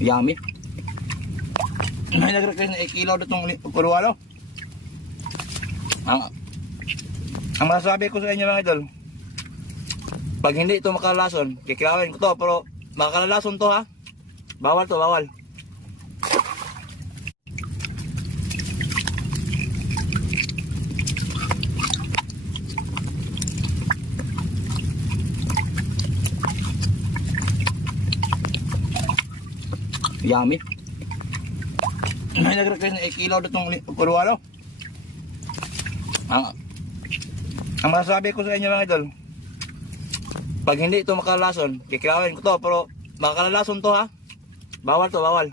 Yummy. May nag-request na ikilo itong puluwalo. Ang masasabi ko sa inyo mga idol, pag hindi ito makalalason, kikilawin ko to, pero makalalason to ha. Bawal to, bawal. Yummy. May nag-request na ikilo itong puluwalo. Ang masasabi ko sa inyo mga idol, pag hindi ito makalalason, kikilawin ko to, pero makalalason to ha. Bawal to, bawal.